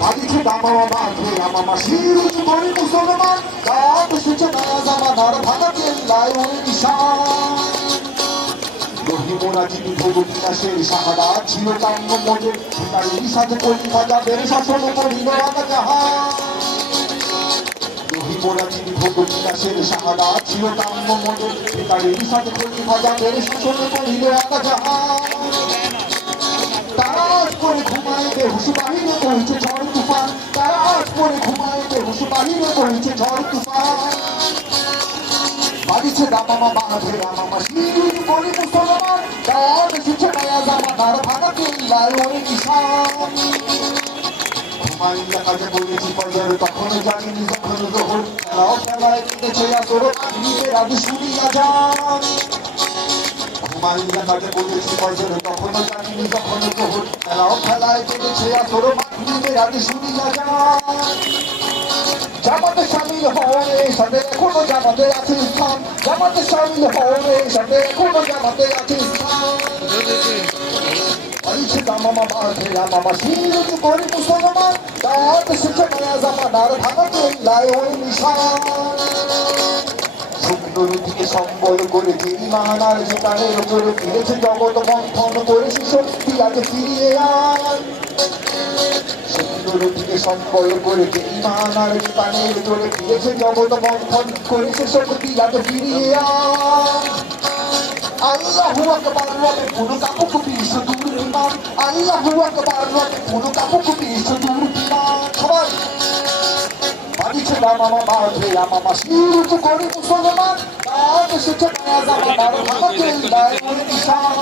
বাড়িতে দামা বাঁধে আমার শির উঁচু করে মুসলমান রাত এসেছে নয়া জামানার ভাঙা কেল্লায় ওই নিশান রহিমরা যিনি ভগবিনাশের সাহারা ছিল কাঙ্গ মজে ভিকারির সাথে কলি ভাজাদের শাসন করিল রাজা জাহান রহিমরা যিনি ভগবিনাশের সাহারা ছিল কাঙ্গ মজে ভিকারির সাথে কলি ভাজাদের শাসন করিল রাজা জাহান তারা আজ করে ঘুমায় বেহুশ বাহিরে বইছে ঝড় তুফান তারা আজ করে ঘুমায় বেহুশ বাহিরে বইছে ঝড় তুফান বাড়িছে দামামা বাঁধে রামামা শির করে মুসলমান রাত এসেছে নয়া জামানার ভাঙা কেল্লায় ওই নিশান ঘুমাইয়া কাজে বলেছি ফজর তখনও জানিনি যখন জোহর খেলাও খেলায় কেটেছে আসর নিজের আজ শুনিয়া যান ঘুমাইয়া কাজে বলেছি ফজর তখনও জানিনি যখন জোহর খেলাও খেলায় কেটেছে আসর নিজের আজ শুনিয়া যান জামাতে শামিল হয়ে সাথে এখনো জামাতে আছে স্থান জামাতে শামিল হয়ে সাথে এখনো জামাতে আছে স্থান বাড়িছে দামামা বাঁধে রামামা শির উঁচু করে মুসলমান রাত এসেছে নয়া জামানার ভাঙা কেল্লায় ওই নিশান সুন্দর দিকে সম্বল করেছে ইমান আর জীবনের উপরে ফিরেছে জগৎ মন্থন করেছে শক্তি আজ ফিরিয়ে আন সুন্দর দিকে সম্বল করেছে ইমান আর জীবনের উপরে ফিরেছে জগৎ মন্থন করেছে শক্তি আজ ফিরিয়ে আন আল্লাহু আকবার রবে কোনো কাপুক পিছ দূর ইমান আল্লাহু আকবার রবে কোনো কাপুক পিছ দূর ইমান সবাই বাড়িছে দামামা বাঁধে রামামা শির উঁচু করে মুসলমান রাত এসেছে নয়া জামানার ভাঙা কেল্লায় ওই নিশান